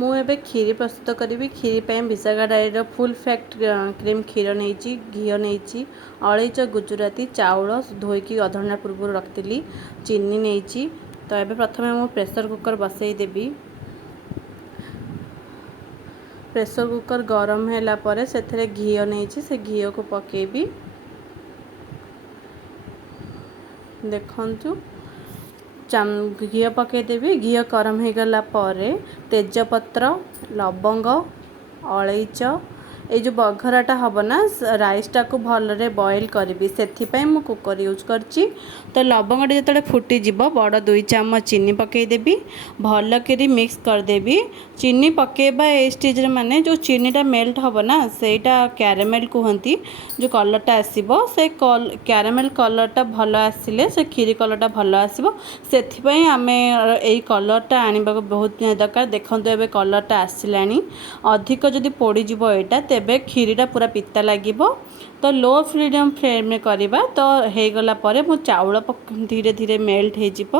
ମୁଁ ଏବେ କ୍ଷୀରି ପ୍ରସ୍ତୁତ କରିବି। କ୍ଷୀରି ପାଇଁ ବିଶାଖା ଡାଏରୀର ଫୁଲ୍ ଫ୍ୟାକ୍ଟ କ୍ରିମ୍ କ୍ଷୀର ନେଇଛି, ଘିଅ ନେଇଛି, ଅଳେଇଚ, ଗୁଜୁରାତି, ଚାଉଳ ଧୋଇକି ଅଧଘଣ୍ଟା ପୂର୍ବରୁ ରଖିଥିଲି, ଚିନି ନେଇଛି। ତ ଏବେ ପ୍ରଥମେ ମୁଁ ପ୍ରେସର କୁକର ବସାଇ ଦେବି। ପ୍ରେସର କୁକର ଗରମ ହେଲା ପରେ ସେଥିରେ ଘିଅ ନେଇଛି, ସେ ଘିଅକୁ ପକାଇବି। ଦେଖନ୍ତୁ ଘିଅ ପକାଇଦେବି। ଘିଅ ଗରମ ହେଇଗଲା ପରେ ତେଜପତ୍ର, ଲବଙ୍ଗ, ଅଳେଇଚ, ଏଇ ଯେଉଁ ବଘରାଟା ହେବ ନା, ରାଇସ୍ଟାକୁ ଭଲରେ ବଏଲ୍ କରିବି, ସେଥିପାଇଁ ମୁଁ କୁକର ୟୁଜ୍ କରିଛି। ତ ଲବଙ୍ଗଟି ଯେତେବେଳେ ଫୁଟିଯିବ ବଡ଼ 2 ଚାମଚ ଚିନି ପକାଇଦେବି, ଭଲକରି ମିକ୍ସ କରିଦେବି। ଚିନି ପକାଇବା ଏଇ ଷ୍ଟେଜ୍ରେ ମାନେ ଯେଉଁ ଚିନିଟା ମେଲ୍ଟ ହେବ ନା, ସେଇଟା କ୍ୟାରାମେଲ୍ କୁହନ୍ତି, ଯେଉଁ କଲର୍ଟା ଆସିବ, ସେ କ୍ୟାରାମେଲ୍ କଲର୍ଟା ଭଲ ଆସିଲେ ସେ କ୍ଷୀରି କଲର୍ଟା ଭଲ ଆସିବ। ସେଥିପାଇଁ ଆମେ ଏଇ କଲର୍ଟା ଆଣିବାକୁ ବହୁତ ଦରକାର। ଦେଖନ୍ତୁ ଏବେ କଲର୍ଟା ଆସିଲାଣି। ଅଧିକ ଯଦି ପୋଡ଼ିଯିବ ଏଇଟା, ତେବେ କ୍ଷୀରିଟା ପୁରା ପିତା ଲାଗିବ। ତ ଲୋ ମିଡ଼ିୟମ୍ ଫ୍ଲେମ୍ରେ କରିବା। ତ ହେଇଗଲା ପରେ ମୁଁ ଚାଉଳ ଧୀରେ ଧୀରେ ମେଲ୍ଟ ହେଇଯିବ।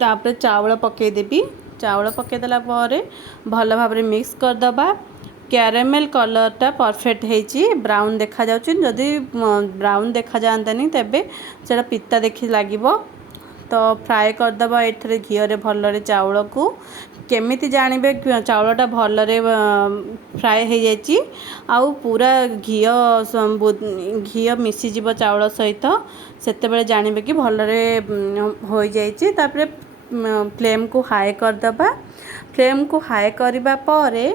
ତାପରେ ଚାଉଳ ପକାଇଦେବି। ଚାଉଳ ପକାଇଦେଲା ପରେ ଭଲ ଭାବରେ ମିକ୍ସ କରିଦେବା। କ୍ୟାରାମେଲ୍ କଲର୍ଟା ପରଫେକ୍ଟ ହେଇଛି, ବ୍ରାଉନ୍ ଦେଖାଯାଉଛି। ଯଦି ବ୍ରାଉନ୍ ଦେଖାଯାଆନ୍ତାନି ତେବେ ସେଇଟା ପିତା ଲାଗିବ। ତ ଫ୍ରାଏ କରିଦେବା ଏଥିରେ ଘିଅରେ ଭଲରେ ଚାଉଳକୁ। କେମିତି ଜାଣିବେ ଚାଉଳଟା ଭଲରେ ଫ୍ରାଏ ହେଇଯାଇଛି ଆଉ ପୁରା ଘିଅ ମିଶିଯିବ ଚାଉଳ ସହିତ, ସେତେବେଳେ ଜାଣିବେ କି ଭଲରେ ହୋଇଯାଇଛି। ତାପରେ ଫ୍ଲେମ୍କୁ ହାଇ କରିଦେବା। ଫ୍ଲେମ୍କୁ ହାଇ କରିବା ପରେ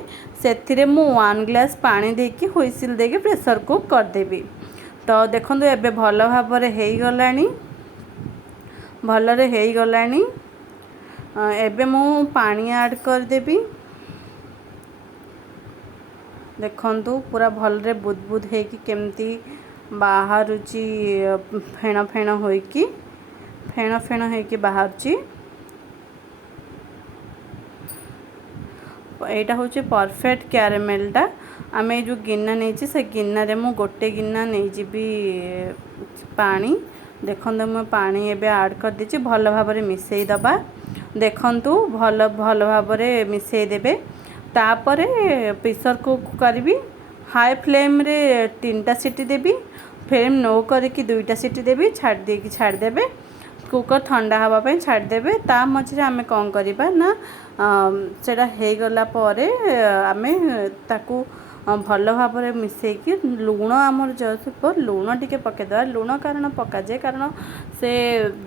ସେଥିରେ ମୁଁ 1 ଗ୍ଲାସ୍ ପାଣି ଦେଇକି ହୁଇସିଲ୍ ଦେଇକି ପ୍ରେସର କୁକ୍ କରିଦେବି। ତ ଦେଖନ୍ତୁ ଏବେ ଭଲ ଭାବରେ ହେଇଗଲାଣି, ଭଲରେ ହେଇଗଲାଣି। ଏବେ ମୁଁ ପାଣି ଆଡ଼୍ କରିଦେବି। ଦେଖନ୍ତୁ ପୁରା ଭଲରେ ବୁଦ ବୁଦ ହେଇକି କେମିତି ବାହାରୁଛି, ଫେଣ ଫେଣ ହେଇକି ବାହାରୁଛି। এইটা হচ্ছে পরফেক্ট ক্যারামেলটা। আমি এই যে গিনা নেইছি, সে গিনারে মু গোটে গিনা নেইଯିବି পানি। দেখন্তু মু পানি এবে আড করে দিচ্ছি, ভালো ভাবে মিশাই দেবা। দেখন্তু ভালো ভাবে মিশাই দেবে। তাপরে প্রেসর কুক করবি। হাই ফ্লেম্রে 3টা সিটি দেবি, ফ্লেম নো করিকি 2টা সিটি দেবি, ছাড়দেবে। কুকর ঠান্ডা হওয়া ପାଇଁ ଛାଡ଼ିଦେବେ। ତା ମଝିରେ ଆମେ କ'ଣ କରିବା ନା, ସେଇଟା ହେଇଗଲା ପରେ ଆମେ ତାକୁ ଭଲ ଭାବରେ ମିଶାଇକି ଲୁଣ, ଆମର ଥିବ ଲୁଣ ଟିକେ ପକାଇଦେବା। ଲୁଣ କାରଣ ପକାଯାଏ କାରଣ ସେ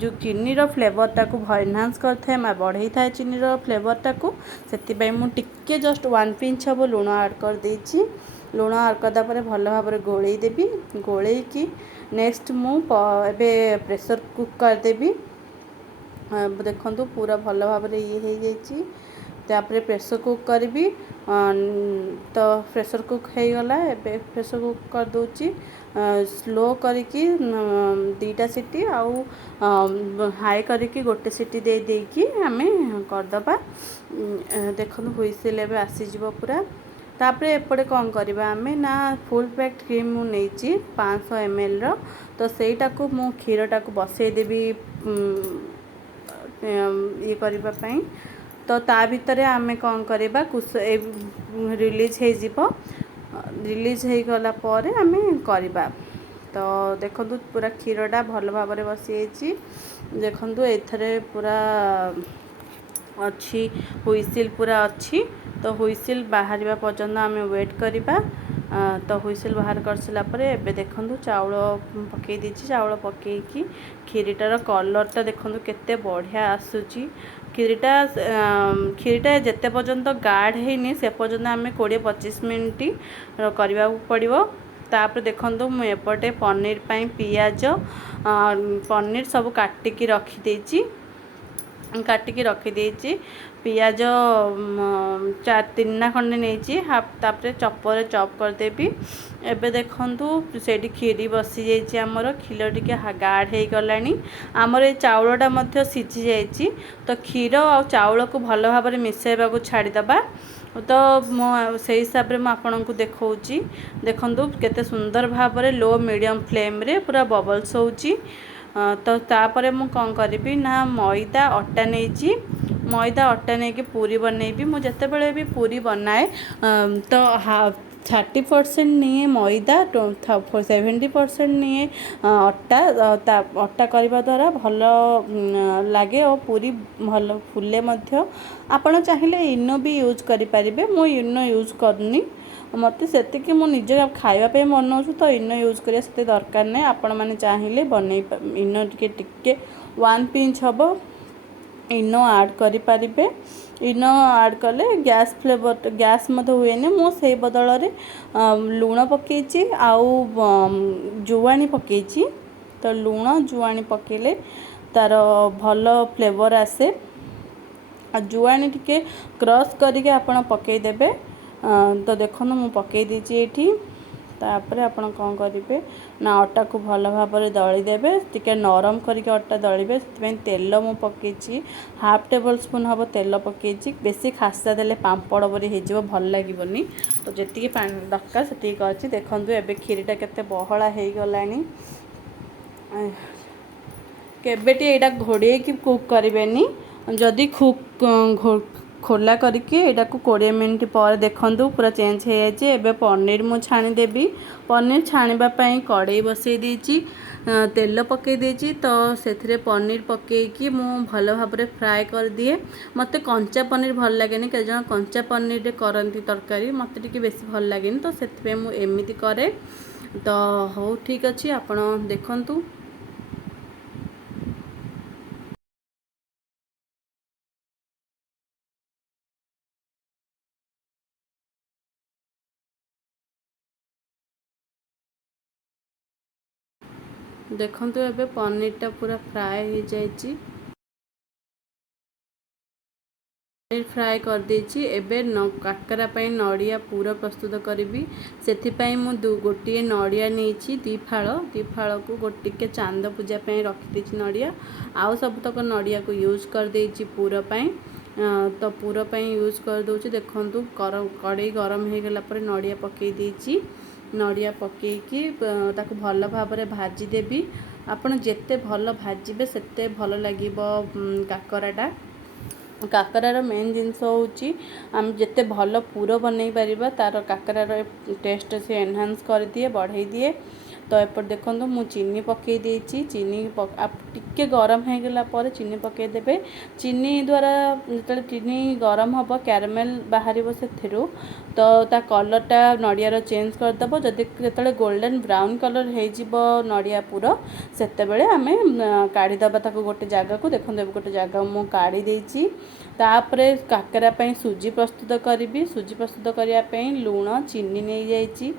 ଯେଉଁ ଚିନିର ଫ୍ଲେଭରଟାକୁ ଏନହାନ୍ସ କରିଥାଏ, ବଢ଼େଇଥାଏ ଚିନିର ଫ୍ଲେଭରଟାକୁ। ସେଥିପାଇଁ ମୁଁ ଟିକେ ଜଷ୍ଟ 1 ପିଞ୍ଚ ହେବ ଲୁଣ ଆଡ଼୍ କରିଦେଇଛି। ଲୁଣ ଆଡ଼୍ କରିଦେବା ପରେ ଭଲ ଭାବରେ ଗୋଳେଇ ଦେବି। ଗୋଳେଇକି ନେକ୍ସଟ ମୁଁ ଏବେ ପ୍ରେସର କୁକ୍ କରିଦେବି। ଦେଖନ୍ତୁ ପୁରା ଭଲ ଭାବରେ ଇଏ ହେଇଯାଇଛି। ତାପରେ ପ୍ରେସର କୁକ୍ କରିବି। ତ ପ୍ରେସର କୁକ୍ ହେଇଗଲା। ଏବେ ପ୍ରେସର କୁକ୍ କରିଦେଉଛି ସ୍ଲୋ କରିକି 2ଟା ସିଟି ଆଉ ହାଇ କରିକି 1 ସିଟି ଦେଇକି ଆମେ କରିଦେବା। ଦେଖନ୍ତୁ ହୁଇସିଲ୍ ଏବେ ଆସିଯିବ ପୁରା। ତାପରେ ଏପଟେ କ'ଣ କରିବା ଆମେ ନା, ଫୁଲ୍ ପ୍ୟାକ୍ଟ କ୍ରିମ୍ ମୁଁ ନେଇଛି 500 ml ର। ତ ସେଇଟାକୁ ମୁଁ କ୍ଷୀରଟାକୁ ବସେଇଦେବି ଇଏ କରିବା ପାଇଁ। ତ ତା ଭିତରେ ଆମେ କ'ଣ କରିବା, ରିଲିଜ୍ ହେଇଯିବ। ରିଲିଜ୍ ହେଇଗଲା ପରେ ଆମେ କରିବା। ତ ଦେଖନ୍ତୁ ପୁରା କ୍ଷୀରଟା ଭଲ ଭାବରେ ବସିଯାଇଛି। ଦେଖନ୍ତୁ ଏଥିରେ ପୁରା ଅଛି, ହୁଇସିଲ୍ ପୁରା ଅଛି। ତ ହୁଇସିଲ୍ ବାହାରିବା ପର୍ଯ୍ୟନ୍ତ ଆମେ ୱେଟ୍ କରିବା। ତ ହୁଇସିଲ୍ ବାହାର କରିସାରିଲା ପରେ ଏବେ ଦେଖନ୍ତୁ ଚାଉଳ ପକାଇ ଦେଇଛି। ଚାଉଳ ପକାଇକି କ୍ଷୀରିଟାର କଲର୍ଟା ଦେଖନ୍ତୁ କେତେ ବଢ଼ିଆ ଆସୁଛି। କ୍ଷୀରିଟା ଯେତେ ପର୍ଯ୍ୟନ୍ତ ଗାଢ଼ ହେଇନି ସେ ପର୍ଯ୍ୟନ୍ତ ଆମେ 20-25 ମିନିଟ୍ କରିବାକୁ ପଡ଼ିବ। ତାପରେ ଦେଖନ୍ତୁ ମୁଁ ଏପଟେ ପନିର ପାଇଁ ପିଆଜ, ପନିର ସବୁ କାଟିକି ରଖିଦେଇଛି। ପିଆଜ 3ଟା ଖଣ୍ଡେ ନେଇଛି, ତାପରେ ଚପରରେ ଚପ୍ କରିଦେବି। ଏବେ ଦେଖନ୍ତୁ ସେଇଠି କ୍ଷୀରି ବସିଯାଇଛି ଆମର। କ୍ଷୀର ଟିକେ ଗାଢ଼ ହେଇଗଲାଣି। ଆମର ଏ ଚାଉଳଟା ମଧ୍ୟ ସିଝି ଯାଇଛି। ତ କ୍ଷୀର ଆଉ ଚାଉଳକୁ ଭଲ ଭାବରେ ମିଶାଇବାକୁ ଛାଡ଼ିଦେବା। ତ ମୁଁ ସେଇ ହିସାବରେ ମୁଁ ଆପଣଙ୍କୁ ଦେଖାଉଛି। ଦେଖନ୍ତୁ କେତେ ସୁନ୍ଦର ଭାବରେ ଲୋ ମିଡ଼ିୟମ୍ ଫ୍ଲେମ୍ରେ ପୁରା ବବଲ୍ସ ହେଉଛି। ତ ତାପରେ ମୁଁ କ'ଣ କରିବି ନା, ମଇଦା ଅଟା ନେଇଛି। मैदा अटा नहीं कि पूरी बनैबी मु जितेबाला भी पूरी बनाए तो 30% निए मैदा 70% निए अटा अटा करने द्वारा भल लगे और पूरी भल फुले आपण चाहिए इनो भी यूज करें मु इनो यूज करनी मत से मु निजे खावाई बनाऊँ तो इनो यूज करिया से दरकार नहीं आपण मैंने चाहिए बन इनो टिके 1 पिंच हम इनो ऐड करें इनो ऐड कले गैस फ्लेवर गैस मत हुए मु से बदल लुण पकई आउ जुआणी पकई तो लुण जुआणी पकेले तार भल फ्लेवर आसे जुआणी टिके क्रश करके आपण पकईदेवे तो देखो मु पकई दीची ये तापर आपण कौन करेंगे ना अटा को भल भाव में दलीदेवे टिके नरम करके अटा दलिबे से तेल मु पकई हाफ टेबल स्पून हम तेल पकई बेसी खासा देले पांपड़ परी हो भल लगे तो जी दरकार से अच्छी देखूँ एवं खीरीटा केते बहला हो गलानी केबेटी एटा घोड़े की कुक करें जदि खोला करके यहाँ को 20 मिनट पर देखूँ पूरा चेंज हो जाए पनीर मु छाणीदेवी पनीर छाणीबाई कड़े बसई देची तेल पकई देची तो से पनीर पकईकी मु भल भाव में फ्राए कर दिए मत कंचा पनीर भल लगे कई जन कंचा पनीर करती तरकारी मत टी बेसी भल लगे तो से मुझे करे तो हो ठीक अच्छे आपण देखु देखु एबे पनीरटा पूरा फ्राए हो जाइए पनीर फ्राए कर देछि एबे काकरा पई नड़िया पूरा प्रस्तुत करी से मु गोटे नड़िया नहीं दी फाड़ को गोटे चांद पूजा रखी नड़िया आउ सबतक नड़िया को यूज कर देछि पूरा पाई तो पूरा पाई यूज कर दूची देखु कड़े गरम हो गला पर नड़िया पकई देछि नड़िया पकईकी ताको भल भाव में भाजीदेवी आपण जेते भल भाजबे सेते भल लगे काकराटा काकरार मेन जिनस होची आम जिते भल पूर बनई पारिबा तार काकरार टेस्ट से एनहांस कर दिए बढ़ई दिए तो एपट देखो मु चीनी पकई देची चीनी टिके गरम हो गला पर चीनी पकई देबे चीनी द्वारा जो चीनी गरम हम कैरमेल बाहर से तो ता कलरटा नड़ियार चेंज करदेव जदि जो गोल्डन ब्राउन कलर हो नड़िया पूर से आम काढ़ीदबा ताको गोटे जगह को देखो गोटे जगह मु काढ़ी देची तापरे काकरा पई सुजी प्रस्तुत करी सुजी प्रस्तुत करने लुण चीनी नहीं जाइए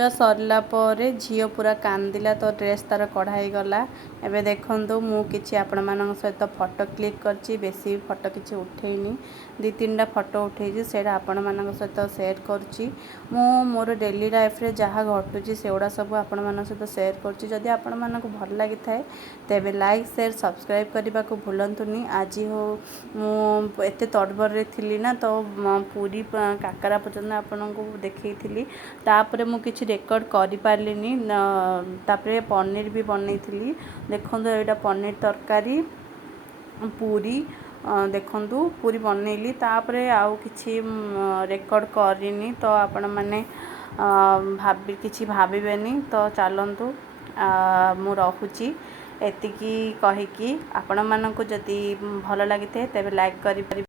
पूजा सरला पर झील पूरा कांदिला तो ड्रेस तार कढ़ाई गला। एबे देखंतु मु किछि आपण मानक सहित फोटो क्लिक करछि, बेसी फोटो किछि उठेइनी, 2-3टा फोटो उठेइछि सेटा आपण मानक सहित शेयर करछि। मु मोर डेली लाइफ रे जहाँ घटुछि सेउडा सब आपण मानक सहित शेयर करछि। जदि आपण मानक भल लागि थाए तेबे लाइक शेयर सब्सक्राइब करने को भूलंतुनी। आज हो मु एते तड़बर रे थिली ना तो पूरी काकरा पर्यंत आपन को देखई थिली, तापरे मु किछि रेकॉर्ड करि पारलिनी। तापरे पनीर भी बनै थिली। देखंतु एटा पनीर तरकारी पूरी देखंतु पूरी बनैली, तापरे आउ किछि रेकॉर्ड करिनी तो आपण माने भाबी किछि भाबिबेनी। तो चलंतु मु रहुची एतिकी कहिकी आपण मानक जदि भल लागि तेबे लाइक करि